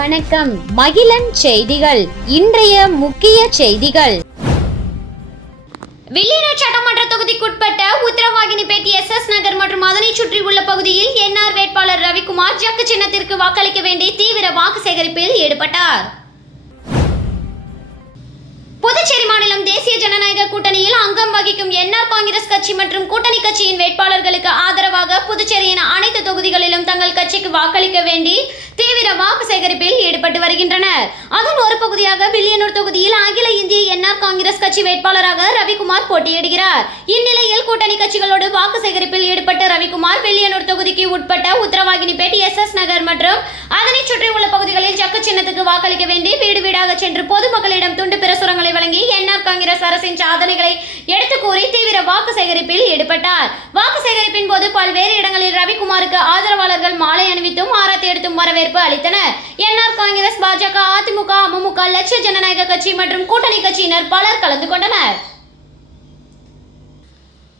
வணக்கம். மகிழன் செய்திகள். இன்றைய முக்கிய செய்திகள். வில்லியனூர் சட்டமன்ற தொகுதிக்குட்பட்ட உத்தரவாகினிப்பேட்டை SS நகர் மற்றும் அதனை சுற்றி உள்ள பகுதியில் NR வேட்பாளர் ரவிக்குமார் ஜக்கு சின்னத்திற்கு வாக்களிக்க வேண்டி தீவிர வாக்கு சேகரிப்பில் ஈடுபட்டார். புதுச்சேரி மாநிலம் தேசிய ஜனநாயக கூட்டணியில் அங்கம் வகிக்கும் NR காங்கிரஸ் கட்சி மற்றும் கூட்டணி கட்சியின் வேட்பாளர்களுக்கு ஆதரவாக புதுச்சேரியின் அனைத்து தொகுதிகளிலும் தங்கள் கட்சிக்கு வாக்களிக்க வேண்டி தீவிர வாக்கு சேகரிப்பில் ஈடுபட்டு வருகின்றனர். அதன் ஒரு பகுதியாக வில்லியனூர் தொகுதியில் அகில இந்திய NR காங்கிரஸ் கட்சி வேட்பாளராக ரவிக்குமார் போட்டியிடுகிறார். இந்நிலையில் கூட்டணி கட்சிகளோடு வாக்கு சேகரிப்பில் ஈடுபட்ட ரவிக்குமார் வில்லியனூர் தொகுதிக்கு உட்பட்ட உத்தரவாகினிப்பேட்டை SS நகர் மற்றும் அதனை சுற்றி உள்ள பகுதிகளில் ஜக்கு சின்னத்துக்கு வாக்களிக்க வேண்டி வீடு வீடாக சென்று பொதுமக்களிடம் துண்டு பிரசுரங்களை வழங்கி NR காங்கிரஸ் அரசின் சாதனைகளை எடுத்து கூறி தீவிர வாக்கு சேகரிப்பில் ஈடுபட்டார். வாக்கு சேகரிப்பின் போது பல்வேறு இடங்களில் ரவிக்குமாருக்கு ஆதரவாளர்கள் மாலை அணிவித்தும் ஆரத்தி எடுத்தும் வரவேற்பு அளித்தனர். NR காங்கிரஸ், பாஜக, அதிமுக, அமமுக, லட்சிய ஜனநாயக கட்சி மற்றும் கூட்டணி கட்சியினர் பலர் கலந்து கொண்டனர்.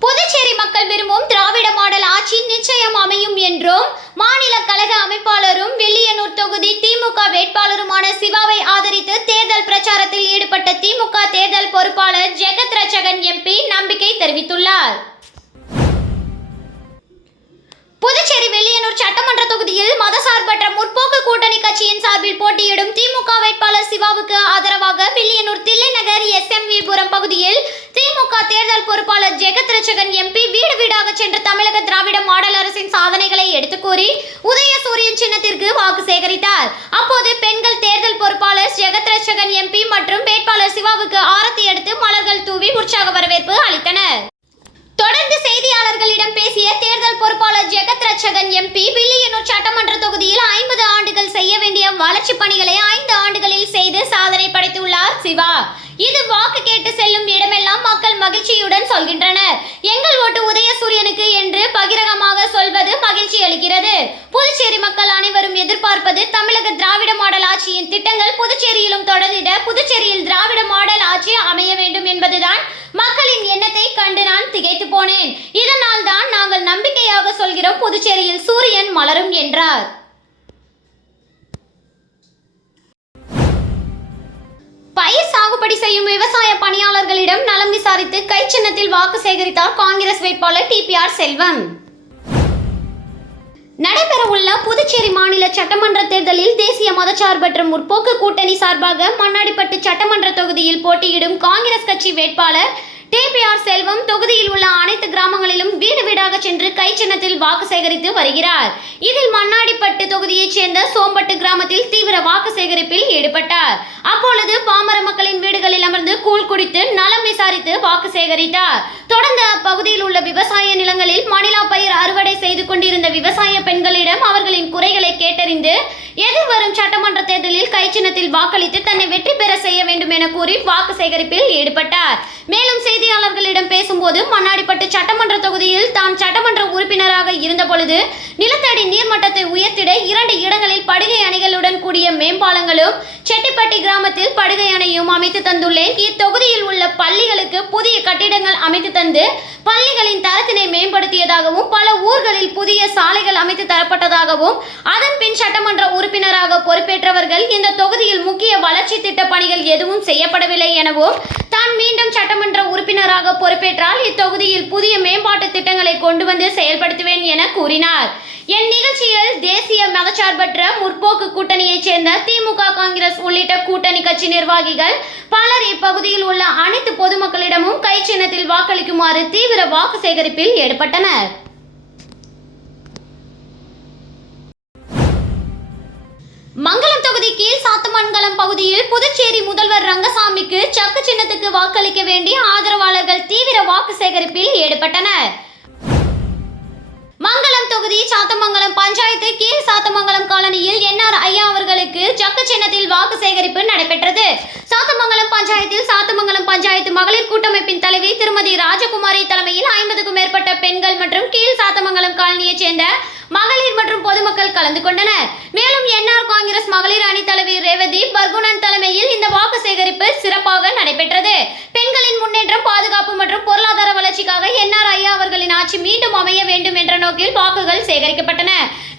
புதுச்சேரி மக்கள் விரும்பும் திராவிட மாடல் ஆட்சி நிச்சயம் அமையும் என்றும் மாநில கழக அமைப்பாளரும் வில்லியனூர் தொகுதி திமுக வேட்பாளருமான சிவாவை ஆதரித்து தேர்தல் பிரச்சாரத்தில் ஈடுபட்ட திமுக தேர்தல் பொறுப்பாளர் ஜெகத் ரட்சகன் MP நம்பிக்கை தெரிவித்துள்ளார். புதுச்சேரி வில்லியனூர் சட்டமன்ற தொகுதியில் மதசார்பற்ற முற்போக்கு கூட்டணி கட்சியின் சார்பில் போட்டியிடும் திமுக வேட்பாளர் சிவாவுக்கு ஆதரவாக வில்லியனூர் தில்லைநகர் SMVபுரம் பகுதியில் திமுக தேர்தல் பொறுப்பாளர் ஜெகத் ரட்சகன் MP வீடு வீடாக சென்று தமிழக திராவிட மாடல் அரசின் சாதனைகளை எடுத்து கூறி உதயசூரியன் சின்னத்திற்கு வாக்கு சேகரித்தார். அப்போது பெண்கள் தேர்தல் பொறுப்பாளர் ஜெகத் ரட்சகன் MP மற்றும் வேட்பாளர் சிவாவுக்கு ஆரத்தி எடுத்து மலர்கள் தூவி உற்சாக வரவேற்பு அளித்தனர். தொடர்ந்து செய்தியாளர்களிடம் பேசிய தேர்தல் பொறுப்பாளர் ஜெகத் ரட்சகன் MP வில்லியனூர் சட்டமன்ற தொகுதியில் 50 ஆண்டுகள் செய்ய வேண்டிய வளர்ச்சி பணிகளை 5 ஆண்டுகளில் செய்து சாதனை படைத்துள்ளார் சிவா. இது வாக்கு கேட்டு செல்லும் இடமெல்லாம் மக்கள் மகிழ்ச்சியுடன் சொல்கின்றனர். எங்கள் ஓட்டு உதயசூரியனுக்கு என்று பகிரங்கமாக சொல்வது மகிழ்ச்சி அளிக்கிறது. புதுச்சேரி மக்கள் அனைவரும் எதிர்பார்ப்பது தமிழக திராவிட மாடல் ஆட்சியின் திட்டங்கள் புதுச்சேரியிலும் தொடர்ந்திட புதுச்சேரியில் திராவிட மாடல் ஆட்சி அமைய வேண்டும் என்பதுதான் மக்களின் எண்ணத்தை கண்டு நான் திகைத்து போனேன். இதனால் தான் நாங்கள் நம்பிக்கையாக சொல்கிறோம், புதுச்சேரியில் சூரியன் மலரும் என்றார். பயிர் சாகுபடி செய்யும் விவசாய பணியாளர்களிடம் நலம் விசாரித்து கை சின்னத்தில் வாக்கு சேகரித்தார் காங்கிரஸ் வேட்பாளர் TPR செல்வம். நடைபெறவுள்ள புதுச்சேரி மாநில சட்டமன்ற தேர்தலில் தேசிய மதச்சார்பற்ற முற்போக்கு கூட்டணி சார்பாக மண்ணாடிப்பட்டு சட்டமன்ற தொகுதியில் போட்டியிடும் காங்கிரஸ் கட்சி வேட்பாளர் TPR செல்வம் தொகுதியில் உள்ள அனைத்து கிராமங்களிலும் வீடு வீடாக சென்று கை சின்னத்தில் வாக்கு சேகரித்து வருகிறார். இதில் மண்ணாடிப்பட்டு தொகுதியைச் சேர்ந்த சோம்பட்டு கிராமத்தில் தீவிர வாக்கு சேகரிப்பில் ஈடுபட்டார். அப்பொழுது பாமர மக்களின் வீடுகளில் அமர்ந்து கூழ் குடித்து நலம் விசாரித்து வாக்கு சேகரித்தார். தொடர்ந்து அப்பகுதியில் உள்ள விவசாய நிலங்களில் மணிலா பயிர் அறுவடை செய்து கொண்டிருந்த விவசாய பெண்களிடம் அவர்களின் குறைகளை கேட்டறிந்து எதிர்வரும் சட்டமன்ற தேர்தலில் கை சின்னத்தில் வாக்களித்து தன்னை வெற்றி பெற செய்ய வேண்டும் என கூறி வாக்கு சேகரிப்பில் ஈடுபட்டார். மேலும் செய்தியாளர்களிடம் பேசும்போது மண்ணாடிப்பட்டு சட்டமன்ற தொகுதியில் தான் சட்டமன்ற உறுப்பினராக இருந்த பொழுது நிலத்தடி நீர்மட்டத்தை உயர்த்திட 2 இடங்களில் படுகை அணைகளுடன் கூடிய மேம்பாலங்களும் செட்டிப்பட்டி கிராமத்தில் படுகை அணையும் அமைத்து தந்துள்ளேன். இத்தொகுதியில் உள்ள பள்ளிகளுக்கு புதிய கட்டிடங்கள் அமைத்து தந்து பள்ளிகளின் தரத்தினை மேம்படுத்தியதாகவும் பல ஊர்களில் புதிய சாலைகள் அமைத்து தரப்பட்டதாகவும் அதன் பின் சட்டமன்ற உறுப்பினராக பொறுப்பேற்றவர்கள் இந்த தொகுதியில் முக்கிய வளர்ச்சி திட்ட பணிகள் எதுவும் செய்யப்படவில்லை எனவும் தான் மீண்டும் சட்டமன்ற உறுப்பினராக பொறுப்பேற்றால் இத்தொகுதியில் புதிய மேம்பாட்டு திட்டங்களை கொண்டு வந்து செயல்படுத்துவேன் என கூறினார். என் நிகழ்ச்சியில் தேசிய மதச்சார்பற்ற முற்போக்கு கூட்டணியைச் சேர்ந்த திமுக, காங்கிரஸ் உள்ளிட்ட கூட்டணி கட்சி நிர்வாகிகள் பலர் இப்பகுதியில் உள்ள அனைத்து பொதுமக்களிடமும் கை சின்னத்தில் வாக்களிக்குமாறு தீவிர வாக்கு சேகரிப்பில் ஈடுபட்டனர். மங்களம் தொகுதி கீழ் சாத்தமங்கலம் பகுதியில் புதுச்சேரி முதல்வர் ரங்கசாமிக்கு சக்கு சின்னத்துக்கு வாக்களிக்க வேண்டி ஆதரவாளர்கள் தீவிர வாக்கு சேகரிப்பில் ஈடுபட்டனர். மங்களம் தொகுதி சாத்தமங்கலம் பஞ்சாயத்து கீழ் சாத்தமங்கலம் காலனியில் NR ஐயா அவர்களுக்கு ஜக்கு சின்னத்தில் வாக்கு சேகரிப்பு நடைபெற்றது. சாத்தமங்கலம் பஞ்சாயத்தில் சாத்தமங்கலம் பஞ்சாயத்து மகளிர் கூட்டமைப்பின் தலைவி திருமதி ராஜகுமாரி தலைமையில் 50க்கும் மேற்பட்ட பெண்கள் மற்றும் கீழ் சாத்தமங்கலம் காலனியைச் சேர்ந்த மகளிர் மற்றும் பொதுமக்கள் கலந்து கொண்டனர். மேலும் NR காங்கிரஸ் மகளிர் அணி தலைவி ரேவதி பர்குணன் தலைமையில் இந்த வாக்கு சேகரிப்பு சிறப்பாக நடைபெற்றது. பெண்களின் முன்னேற்றம், பாதுகாப்பு மற்றும் பொருளாதார வளர்ச்சிக்காக NR ஐயா அவர்களின் ஆட்சி மீண்டும் அமைய வேண்டும் என்ற நோக்கில் வாக்குகள் சேகரிக்கப்பட்டன.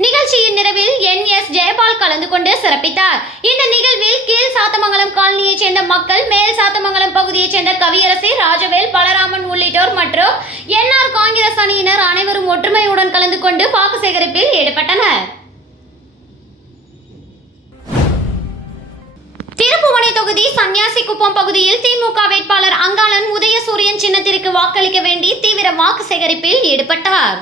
நிகழ்ச்சியின் நிறைவில் NS ஜெயபால் கலந்து கொண்டு சிறப்பித்தார். இந்த நிகழ்வில் கீழ் சாத்தமங்கலம் காலனியைச் சேர்ந்த மக்கள், மேல் சாத்தமங்கலம் பகுதியைச் சேர்ந்த கவியரசி, ராஜவேல், பலராமன் உள்ளிட்டோர் மற்றும் NR காங்கிரஸ் அணியினர் அனைவரும் ஒற்றுமையுடன் கலந்து கொண்டு வாக்கு சேகரிப்பில் ஈடுபட்டனர். திருப்புவனை தொகுதி சன்னியாசிக்குப்பம் பகுதியில் திமுக வேட்பாளர் அங்காளன் உதயசூரியன் சின்னத்திற்கு வாக்களிக்க வேண்டி தீவிர வாக்கு சேகரிப்பில் ஈடுபட்டார்.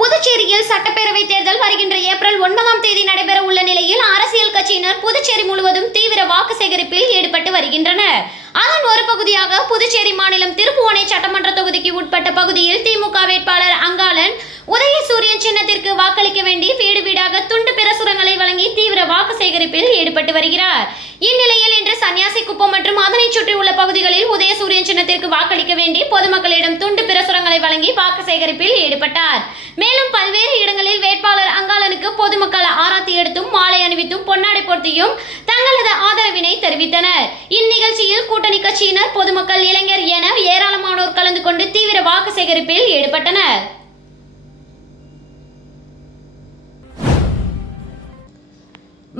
புதுச்சேரியில் சட்டப்பேரவை தேர்தல் வருகின்ற ஏப்ரல் 9ஆம் தேதி நடைபெற உள்ள நிலையில் அரசியல் கட்சியினர் புதுச்சேரி முழுவதும் தீவிர வாக்கு சேகரிப்பில் ஈடுபட்டு வருகின்றனர். அதன் ஒரு பகுதியாக புதுச்சேரி மாநிலம் திருப்புவனை சட்டமன்ற தொகுதிக்கு உட்பட்ட பகுதியில் திமுக வேட்பாளர் அங்காளன் உதயசூரியன் சின்னத்திற்கு வாக்களிக்க வேண்டி வீடு வீடாக துண்டு பிரசுரங்களை வழங்கி தீவிர வாக்கு சேகரிப்பில் ஈடுபட்டு வருகிறார். இந்நிலையில் இன்று சன்னியாசிக்குப்பம் மற்றும் அதனை சுற்றியுள்ள பகுதிகளில் உதயசூரியன் சின்னத்திற்கு வாக்களிக்க வேண்டி பொதுமக்களிடம் துண்டு பிரசுரங்களை வழங்கி வாக்கு சேகரிப்பில் ஈடுபட்டார். மேலும் பல்வேறு இடங்களில் வேட்பாளர் அங்காளனுக்கு பொதுமக்கள் ஆராத்தி எடுத்தும் மாலை அணிவித்தும் பொன்னாடை போர்த்தியும் தங்களது ஆதரவினை தெரிவித்தனர். இந்நிகழ்ச்சியில் கூட்டணி கட்சியினர், பொதுமக்கள், இளைஞர் என ஏராளமானோர் கலந்து கொண்டு தீவிர வாக்கு சேகரிப்பில் ஈடுபட்டனர்.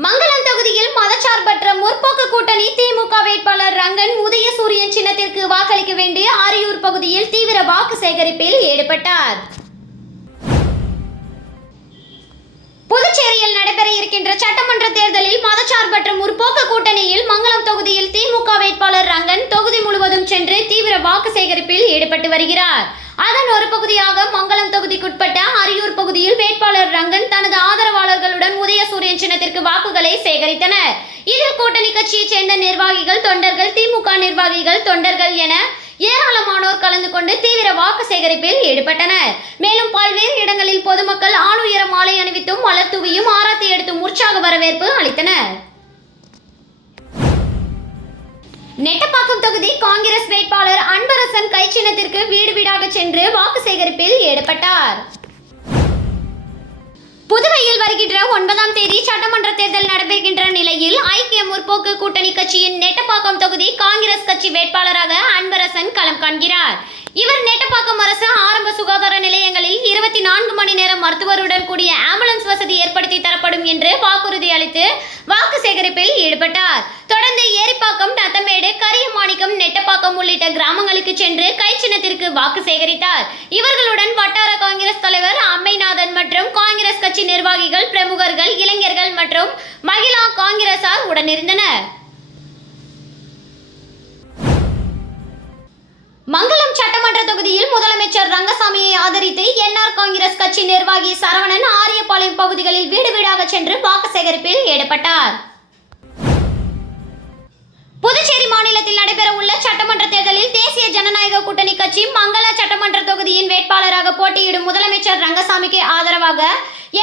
மங்களம் தொகுதியில் மதச்சார்பற்ற முற்போக்கு கூட்டணி திமுக வேட்பாளர் ரங்கன் உதயசூரியன் சின்னத்திற்கு வாக்களிக்க வேண்டி ஆரியூர் பகுதியில் தீவிர வாக்கு சேகரிப்பில் ஈடுபட்டார். புதுச்சேரியில் நடைபெற இருக்கின்ற சட்டமன்ற தேர்தலில் மதச்சார்பற்ற முற்போக்கு கூட்டணியில் மங்களம் தொகுதியில் திமுக வேட்பாளர் ரங்கன் தொகுதி முழுவதும் சென்று தீவிர வாக்கு சேகரிப்பில் ஈடுபட்டு வருகிறார். அதன் ஒரு பகுதியாக மங்களம் தொகுதிக்குட்பட்ட அரியூர் பகுதியில் வேட்பாளர் ரங்கன் தனது ஆதரவாளர்களுடன் உதயசூரியன் சின்னத்திற்கு வாக்குகளை சேகரித்தனர். இதில் கூட்டணி கட்சியைச் சேர்ந்த நிர்வாகிகள், தொண்டர்கள், திமுக நிர்வாகிகள், தொண்டர்கள் என ஏராளமானோர் கலந்து கொண்டு தீவிர வாக்கு சேகரிப்பில் ஈடுபட்டனர். மேலும் பல்வேறு இடங்களில் பொதுமக்கள் ஆளுயர மாலை அணிவித்தும் மலர் தூவியும் ஆராத்தி எடுத்தும் உற்சாக வரவேற்பு அளித்தனர். நெட்டப்பாக்கம் தொகுதி காங்கிரஸ் வேட்பாளர் அன்பரசன் கை சின்னத்திற்கு வீடு வீடாக சென்று வாக்கு சேகரிப்பில் ஈடுபட்டார். புதுவையில் வருகின்ற 9ஆம் தேதி சட்டமன்ற தேர்தல் நடைபெறுகின்ற நிலையில் ஐக்கிய முற்போக்கு கூட்டணி கட்சியின் நெட்டப்பாக்கம் தொகுதி காங்கிரஸ் கட்சி வேட்பாளராக அன்பரசன் களம் காண்கிறார். இவர் நெட்டப்பாக்கம் அரசு ஆரம்ப சுகாதார நிலையங்களில் 24 மணி நேரம் மருத்துவருடன் கூடிய ஆம்புலன்ஸ் வசதி ஏற்படுத்தி தரப்படும் என்று வாக்குறுதி அளித்து வாக்கு சேகரிப்பில் ஈடுபட்டார். தொடர்ந்து ஏரிப்பாக்கம், நத்தமேடு, கரியமாணிக்கம், நெட்டப்பாக்கம் உள்ளிட்ட கிராமங்களுக்கு சென்று கை சின்னத்திற்கு வாக்கு சேகரித்தார். இவர்களுடன் வட்டார காங்கிரஸ் தலைவர் அம்மைநாதன் மற்றும் காங்கிரஸ் கட்சி நிர்வாகிகள், பிரமுகர்கள், இளைஞர்கள் மற்றும் மகிழா காங்கிரசார் உடனிருந்தனர். மங்களம் சட்டமன்ற தொகுதியில் முதலமைச்சர் ரங்கசாமியை ஆதரித்து NR காங்கிரஸ் கட்சி நிர்வாகி சரவணன் ஆரியபாளையம் பகுதிகளில் வீடு வீடாக சென்று வாக்கு சேகரிப்பில் ஈடுபட்டார். புதுச்சேரி மாநிலத்தில் நடைபெற உள்ள சட்டமன்ற தேர்தலில் தேசிய ஜனநாயக கூட்டணி கட்சி மங்கள சட்டமன்ற தொகுதியின் வேட்பாளராக போட்டியிடும் முதலமைச்சர் ரங்கசாமிக்கு ஆதரவாக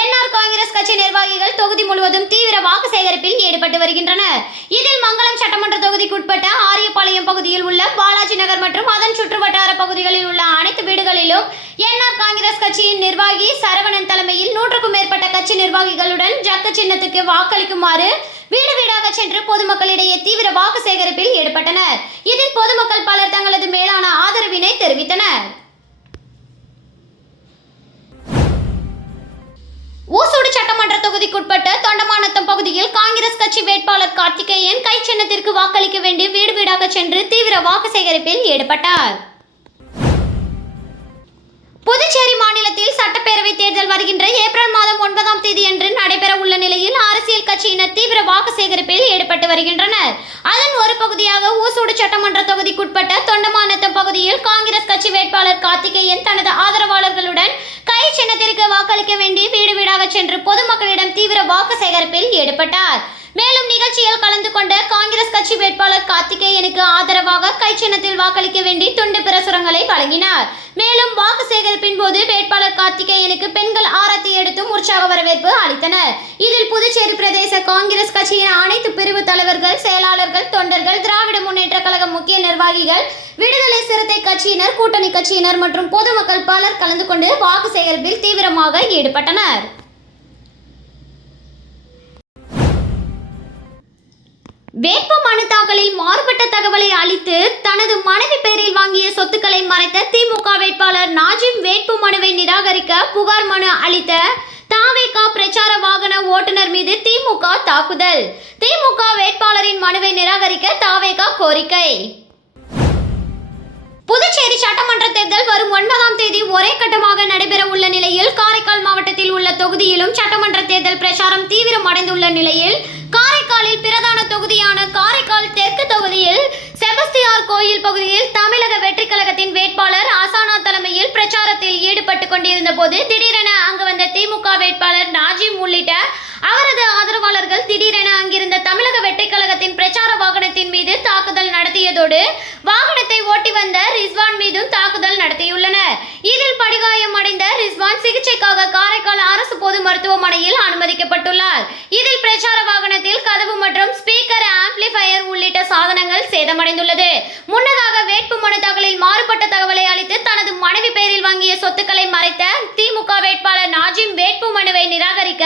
NR காங்கிரஸ் கட்சி நிர்வாகிகள் தொகுதி முழுவதும் தீவிர வாக்கு சேகரிப்பில் ஈடுபட்டு வருகின்றனர். இதில் மங்களம் சட்டமன்ற தொகுதிக்குட்பட்ட ஆரியபாளையம் பகுதியில் உள்ள பாலாஜி நகர் மற்றும் அதன் சுற்றுவட்டார பகுதிகளில் உள்ள அனைத்து வீடுகளிலும் NR காங்கிரஸ் கட்சியின் நிர்வாகி சரவணன் தலைமையில் 100க்கும் மேற்பட்ட கட்சி நிர்வாகிகளுடன் ஜக்கு சின்னத்துக்கு வாக்களிக்குமாறு வீடு வீடாக சென்று பொதுமக்களிடையே தீவிர வாக்கு சேகரிப்பில் ஈடுபட்டனர். இதில் பொதுமக்கள் பலர் தங்களது மேலான ஆதரவினை தெரிவித்தனர். ஊசூடு சட்டமன்ற தொகுதிக்குட்பட்ட தொண்டமாநத்தம் பகுதியில் காங்கிரஸ் கட்சி வேட்பாளர் கார்த்திகேயன் கை சின்னத்திற்கு வாக்களிக்க வேண்டி வீடு வீடாக சென்று தீவிர வாக்கு சேகரிப்பில் ஈடுபட்டார். புதுச்சேரி மாநிலத்தில் சட்டப்பேரவை தேர்தல் வருகின்ற ஏப்ரல் மாதம் 9ஆம் தேதி அன்று நடைபெற உள்ள நிலையில் அரசியல் கட்சியினர் தீவிர வாக்கு சேகரிப்பில் ஈடுபட்டு வருகின்றனர். அதன் ஒரு பகுதியாக ஊசூடு சட்டமன்ற தொகுதிக்குட்பட்ட தொண்டமாநத்தம் பகுதியில் காங்கிரஸ் கட்சி வேட்பாளர் கார்த்திகேயன் தனது ஆதரவாளர்களுடன் கை சின்னத்திற்கு வாக்களிக்க வேண்டி வீடு வீடாக சென்று பொதுமக்களிடம் தீவிர வாக்கு சேகரிப்பில் ஈடுபட்டார். மேலும் நிகழ்ச்சியில் கலந்து கொண்ட காங்கிரஸ் கட்சி வேட்பாளர் கார்த்திகேயனுக்கு ஆதரவாக கை சின்னத்தில் வாக்களிக்க வேண்டி துண்டு பிரசுரங்களை வழங்கினார். மேலும் வாக்கு சேகரிப்பின் போது வேட்பாளர் கார்த்திகேயனுக்கு பெண்கள் ஆரத்தி எடுத்தும் உற்சாக வரவேற்பு அளித்தனர். இதில் புதுச்சேரி பிரதேச காங்கிரஸ் கட்சியின் அனைத்து பிரிவு தலைவர்கள், செயலாளர்கள், தொண்டர்கள், திராவிட முன்னேற்ற கழக முக்கிய நிர்வாகிகள், விடுதலை சிறுத்தை கட்சியினர், கூட்டணி கட்சியினர் மற்றும் பொதுமக்கள் பலர் கலந்து கொண்டு வாக்கு சேகரிப்பில் தீவிரமாக ஈடுபட்டனர். வேட்பு மனு தாக்கலில் மாறுபட்ட தகவலை அளித்து தனது மனைவி பெயரில் வாங்கிய சொத்துக்களை மறைத்த திமுக வேட்பாளர் நாஜிம் வேட்பு மனுவை நிராகரிக்க புகார் மனு அளித்த தாவேக பிரச்சார வாகன ஓட்டுநர் மீது திமுக தாக்குதல். திமுக வேட்பாளரின் மனுவை நிராகரிக்க தாவேக கோரிக்கை. புதுச்சேரி சட்டமன்ற தேர்தல் வரும் 9ஆம் தேதி ஒரே கட்டமாக நடைபெற உள்ள நிலையில் காரைக்கால் மாவட்டத்தில் உள்ள தொகுதியிலும் சட்டமன்ற தேர்தல் பிரச்சாரம் தீவிரமடைந்துள்ள நிலையில் காரைக்காலில் பிரதான தொகுதியான காரைக்கால் தெற்கு தொகுதியில் செபஸ்தியார் கோயில் பகுதியில் தமிழக வெற்றி கழகத்தின் வேட்பாளர் அசானா தலைமையில் பிரச்சாரத்தில் ஈடுபட்டு கொண்டிருந்த போது திடீரென அங்கு வந்த திமுக வேட்பாளர் நாஜிம் உள்ளிட்ட அவரது ஆதரவாளர்கள் திடீரென அங்கிருந்த தமிழக வெற்றி கழகத்தின் பிரச்சார வாகனத்தின் மீது தாக்குதல் நடத்தியதோடு வாகனத்தை ஓட்டி வந்த ரிஸ்வான் மீதும் தாக்குதல் நடத்தியுள்ளனர். இதில் படுகாயம் அடைந்த ரிஸ்வான் சிகிச்சைக்காக காரைக்கால் அரசு பொது மருத்துவமனையில் அனுமதிக்கப்பட்டுள்ளார். இதில் பிரச்சார வாகனத்தில் கதவு மற்றும் ஸ்பீக்கர், ஆம்பிளிஃபயர் உள்ளிட்ட சாதனங்கள் சேதமடைந்துள்ளது. முன்னதாக வேட்பு மனு தாக்கலில் மாறுபட்ட தகவலை அளித்து தனது மனைவி பெயரில் வாங்கிய சொத்துக்களை மறைத்த திமுக வேட்பாளர் நாஜிம் வேட்பு மனுவை நிராகரிக்க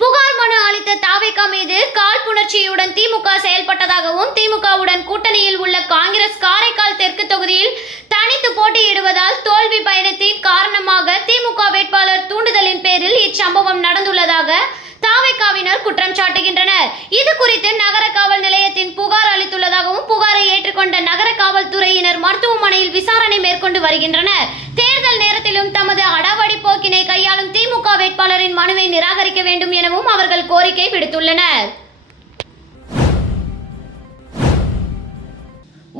புகார் மனு அளித்த தாவேக மீது காழ்ப்புணர்ச்சியுடன் திமுக செயல்பட்டதாகவும் திமுகவுடன் கூட்டணியில் உள்ள காங்கிரஸ் காரைக்கால் தெற்கு தொகுதியில் தனித்து போட்டியிடுவதால் தோல்வி பயணத்தின் காரணமாக திமுக வேட்பாளர் தூண்டுதலின் பேரில் இச்சம்பவம் நடந்துள்ளதாக தாவேகாவினர் குற்றம் சாட்டுகின்றனர். இது குறித்து நகர காவல் நிலையத்தின் புகார் அளித்துள்ளதாகவும் புகாரை ஏற்றுக்கொண்ட நகர காவல்துறையினர் மருத்துவமனையில் விசாரணை மேற்கொண்டு வருகின்றனர். தேர்தல் நேரத்திலும் தமது அடாவடி போக்கினை கையாளும் திமுக வேட்பாளரின் மனுவை நிராகரிக்க வேண்டும் எனவும் அவர்கள் கோரிக்கை விடுத்துள்ளனர்.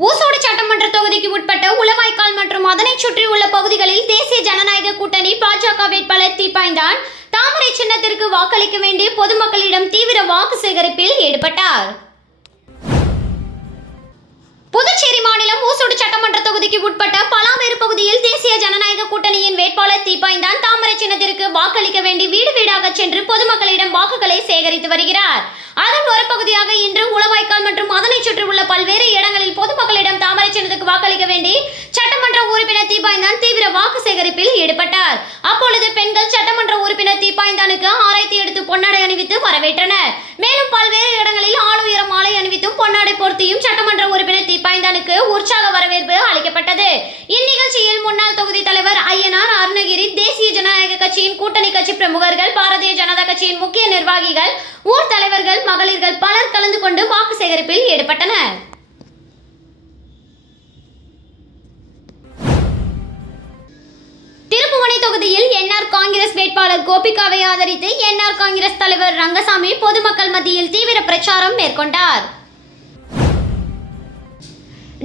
ஊசோடு சட்டமன்ற தொகுதிக்கு உட்பட்ட உளவாய்க்கால் மற்றும் அதனை சுற்றியுள்ள பகுதிகளில் தேசிய ஜனநாயக கூட்டணி பாஜக வேட்பாளர் தீப்பாய்ந்தான் தாமரை சின்னத்திற்கு வாக்களிக்க வேண்டி பொதுமக்களிடம் தீவிர வாக்கு சேகரிப்பில் ஈடுபட்டார். புதுச்சேரி மாநிலம் ஊசோடு சட்டமன்ற தொகுதிக்கு உட்பட்ட பலாவேறு பகுதியில் தேசிய ஜனநாயக கூட்டணியின் வேட்பாளர் தீப்பாய்ந்தான் தாமரை சின்னத்திற்கு வாக்களிக்க வேண்டி வீடு வீடாக சென்று பொதுமக்களிடம் வாக்குகளை சேகரித்து வருகிறார். அதன் ஒரு பகுதியாக இன்று உளவாய்க்கால் மற்றும் அதனை சுற்றி உள்ள பல்வேறு இடங்களில் பொதுமக்களிடம் தாமரை சின்னத்துக்கு வாக்களிக்க வேண்டி சட்டமன்ற உறுப்பினர் தீப்பாய்ந்தான் தீவிர வாக்கு சேகரிப்பில் ஈடுபட்டார். அப்பொழுது பெண்கள் சட்டமன்ற உறுப்பினர் தீப்பாய்ந்தானுக்கு ஆராய்ச்சி எடுத்து பொன்னாடை அணிவித்து வரவேற்றனர். மேலும் பல்வேறு இடங்களில் ஆளுயர மாலை அணிவித்தும் பொன்னாடை போர்த்தியும் சட்டமன்ற உறுப்பினர் தீப்பாய்ந்தானுக்கு உற்சாக வரவேற்பு அளிக்கப்பட்டது. இந்நிகழ்ச்சியில் முன்னாள் தொகுதி தலைவர் ஐயனார், அருணகிரி, தேசிய ஜனநாயக கட்சியின் கூட்டணி கட்சி பிரமுகர்கள், பாரதிய ஜனதா கட்சியின் முக்கிய நிர்வாகிகள், ஊர் தலைவர்கள், மகளிர்கள் பலர் கலந்து கொண்டு வாக்கு சேகரிப்பில் ஈடுபட்டனர். திருப்புவனை தொகுதியில் என்ஆர் காங்கிரஸ் வேட்பாளர் கோபிகாவை ஆதரித்து என்ஆர் காங்கிரஸ் தலைவர் ரங்கசாமி பொதுமக்கள் மத்தியில் தீவிர பிரச்சாரம் மேற்கொண்டார்.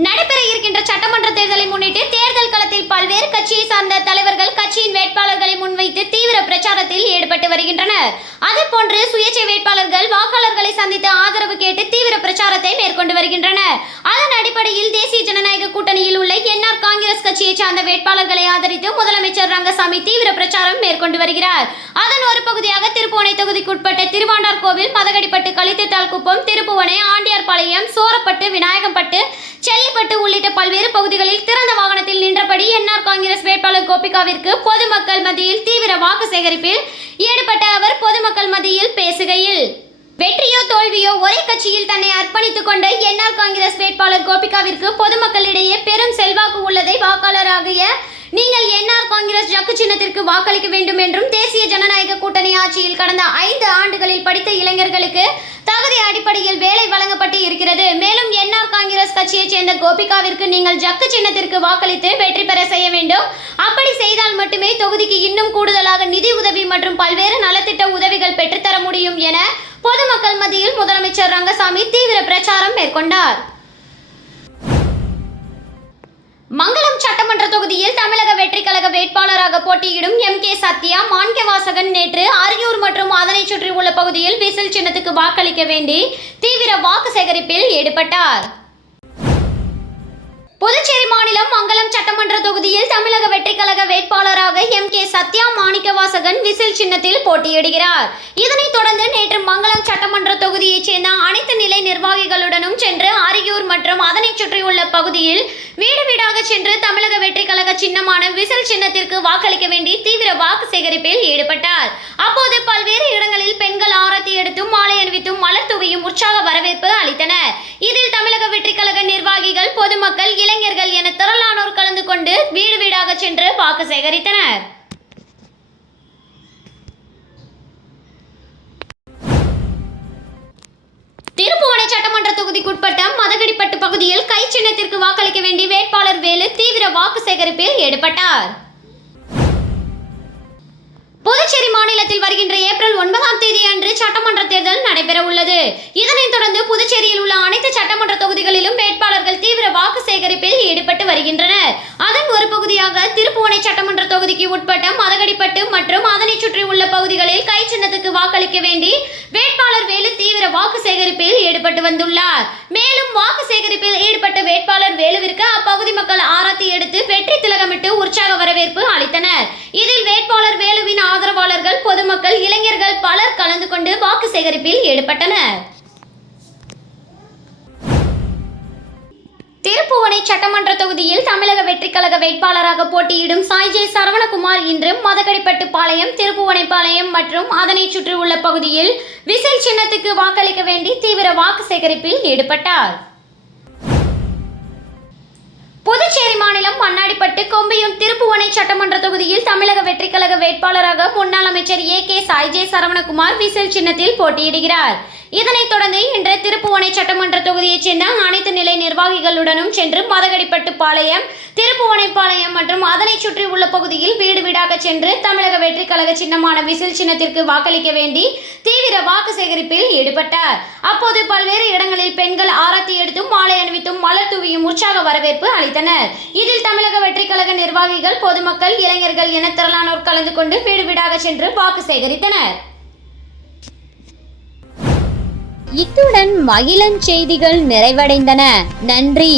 நடைபெற இருக்கின்ற சட்டமன்ற தேர்தலை முன்னிட்டு தேர்தல் களத்தில் பல்வேறு கட்சியை சார்ந்த தலைவர்கள் கட்சியின் வேட்பாளர்களை முன்வைத்து தீவிர பிரச்சாரத்தில் ஈடுபட்டு வருகின்றனர். அதேபோன்று சுயேட்சை வேட்பாளர்கள் வாக்காளர்களை சந்தித்து ஆதரவு கேட்டு தீவிர பிரச்சாரத்தை மேற்கொண்டு வருகின்றனர். அதன் அடிப்படையில் தேசிய ஜனநாயக கூட்டணியில் உள்ள என்ஆர் காங்கிரஸ் கட்சியை சார்ந்த வேட்பாளர்களை ஆதரித்து முதலமைச்சர் ரங்கசாமி தீவிர பிரச்சாரம் மேற்கொண்டு வருகிறார். அதன் ஒரு பகுதியாக திருப்புவனை தொகுதிக்குட்பட்ட திருவாண்டார் கோவில், மதகடிப்பட்டு, கலித்திட்டால்குப்பம், திருப்புவனை, ஆண்டியார்பாளையம், சோரப்பட்டு, விநாயகம்பட்டு, செல்லிப்பட்டு உள்ளிட்ட பல்வேறு பகுதிகளில் திறந்த வாகனத்தில் நின்றபடி என்ஆர் காங்கிரஸ் வேட்பாளர் கோபிகாவிற்கு பொதுமக்கள் மத்தியில் தீவிர வாக்கு சேகரிப்பில் ஈடுபட்ட அவர் பொதுமக்கள் மத்தியில் பேசுகையில், வெற்றியோ தோல்வியோ ஒரே கட்சியில் தன்னை அர்ப்பணித்துக் கொண்ட என்ஆர் காங்கிரஸ் வேட்பாளர் கோபிகாவிற்கு பொதுமக்களிடையே பெரும் செல்வாக்கு உள்ளதை வாக்காளராகிய நீங்கள் என்ஆர் காங்கிரஸ் ஜக்கு சின்னத்திற்கு வாக்களிக்க வேண்டும் என்றும் தேசிய ஜனநாயக கூட்டணி ஆட்சியில் கடந்த 5 ஆண்டுகளில் படித்த இளைஞர்களுக்கு தகுதி அடிப்படையில் வேலை வழங்கப்பட்டு இருக்கிறது. மேலும் என்ஆர் காங்கிரஸ் கட்சியைச் சேர்ந்த கோபிகாவிற்கு நீங்கள் ஜக்கு சின்னத்திற்கு வாக்களித்து வெற்றி பெற செய்ய வேண்டும். அப்படி செய்தால் மட்டுமே தொகுதிக்கு இன்னும் கூடுதலாக நிதி உதவி மற்றும் பல்வேறு நலத்திட்ட உதவிகள் பெற்றுத்தர முடியும் என பொதுமக்கள் மத்தியில் முதலமைச்சர் ரங்கசாமி தீவிர பிரச்சாரம் மேற்கொண்டார். மங்களம் சட்டமன்ற தொகுதியில் தமிழக வெற்றி கழக வேட்பாளராக போட்டியிடும் எம்.கே. சத்யா, மாணிக்கவாசகன் நேற்று அரியூர் மற்றும் அதனை சுற்றி உள்ள பகுதியில் விசில் சின்னத்துக்கு வாக்களிக்க வேண்டி தீவிர வாக்கு சேகரிப்பில் ஈடுபட்டார். புதுச்சேரி மாநிலம் மங்களம் சட்டமன்ற தொகுதியில் தமிழக வெற்றி கழக வேட்பாளராக எம்.கே. சத்யா, மாணிக்கவாசகன் விசில் சின்னத்தில் போட்டியிடுகிறார். இதனைத் தொடர்ந்து நேற்று மங்களம் சட்டமன்ற தொகுதியைச் சேர்ந்த அனைத்து நிலை நிர்வாகிகளுடனும் சென்று அரியூர் மற்றும் அதனை சுற்றியுள்ள பகுதியில் வீடு வீடாக சென்று தமிழக வெற்றி கழக கழக சின்னமான விசில் சின்னத்திற்கு வாக்களிக்க வேண்டி தீவிர வாக்கு சேகரிப்பில் ஈடுபட்டார். அப்போது பல்வேறு இடங்களில் பெண்கள் ஆரத்தி எடுத்தும் மாலை அணிவித்தும் மலர் தூவியும் உற்சாக வரவேற்பு அளித்தனர். இதில் தமிழக வெற்றி கழக நிர்வாகிகள், பொதுமக்கள், இளைஞர்கள் என திரளானோர் கலந்து கொண்டு வீடு வீடாக சென்று வாக்கு சேகரித்தனர். திருப்புவனை சட்டமன்ற தொகுதிக்குட்பட்ட மதகடிப்பட்டு பகுதியில் கை சின்னத்திற்கு வாக்களிக்க வேண்டி வேட்பாளர் வேலு தீவிர வாக்கு சேகரிப்பில் ஈடுபட்டார். புதுச்சேரி மாநிலத்தில் வருகின்ற ஏப்ரல் 9ஆம் தேதி அன்று சட்டமன்ற தேர்தல் நடைபெற உள்ளது. இதனைத் தொடர்ந்து புதுச்சேரியில் உள்ள அனைத்து சட்டமன்ற தொகுதிகளிலும் வேட்பாளர்கள் தீவிர வாக்கு சேகரிப்பில் ஈடுபட்டு வருகின்றனர். அதன் ஒரு பகுதியாக திருப்புவனை சட்டமன்ற தொகுதிக்கு உட்பட்ட மதகடிப்பட்டு மற்றும் அதனை சுற்றி உள்ள பகுதிகளில் கை சின்னத்துக்கு வாக்களிக்க வேண்டி வேட்பாளர் வேலு தீவிர வாக்கு சேகரிப்பில் ஈடுபட்டு வந்துள்ளார். மேலும் வாக்கு சேகரிப்பில் ஈடுபட்ட வேட்பாளர் வேலுவிற்கு அப்பகுதி மக்கள் ஆரத்தி எடுத்து வெற்றி திலகமிட்டு உற்சாக வரவேற்பு அளித்தனர். இதில் வேட்பாளர் வேலுவின் ஆதரவாளர்கள், பொதுமக்கள், இளைஞர்கள் பலர் கலந்து கொண்டு வாக்கு சேகரிப்பில் ஈடுபட்டனர். திருப்புவனை சட்டமன்ற தொகுதியில் தமிழக வெற்றி கழக வேட்பாளராக போட்டியிடும் சாய்ஜே சரவணகுமார் இன்று மதகடிப்பட்டு பாளையம், திருப்புவனை பாளையம் மற்றும் அதனை சுற்றி உள்ள பகுதியில் விசில் சின்னத்துக்கு வாக்களிக்க வேண்டி தீவிர வாக்கு சேகரிப்பில் ஈடுபட்டார். புதுச்சேரி மாநிலம் மண்ணாடிப்பட்டு, கொம்பியூர், திருப்புவனை சட்டமன்ற தொகுதியில் தமிழக வெற்றி கழக வேட்பாளராக முன்னாள் அமைச்சர் ஏ.கே. சாய்ஜே சரவணகுமார் விசில் சின்னத்தில் போட்டியிடுகிறார். இதனைத் தொடர்ந்து இன்று திருப்புவனை சட்டமன்ற தொகுதியைச் சேர்ந்த அனைத்து நிலை நிர்வாகிகளுடனும் சென்று மதகடிப்பட்டு பாளையம், திருப்புவனை பாளையம் மற்றும் அதனை சுற்றி உள்ள பகுதியில் வீடு வீடாக சென்று தமிழக வெற்றி கழக சின்னமான விசில் சின்னத்திற்கு வாக்களிக்க வேண்டி தீவிர வாக்கு சேகரிப்பில் ஈடுபட்டார். அப்போது பல்வேறு இடங்களில் பெண்கள் ஆரத்தி எடுத்தும் மாலை அணிவித்தும் மலர் தூவியும் உற்சாக வரவேற்பு அளித்தனர். இதில் தமிழக வெற்றி கழக நிர்வாகிகள், பொதுமக்கள், இளைஞர்கள் என திரளானோர் கலந்து கொண்டு வீடு வீடாக சென்று வாக்கு சேகரித்தனர். இத்துடன் மகிழன் செய்திகள் நிறைவடைந்தன. நன்றி.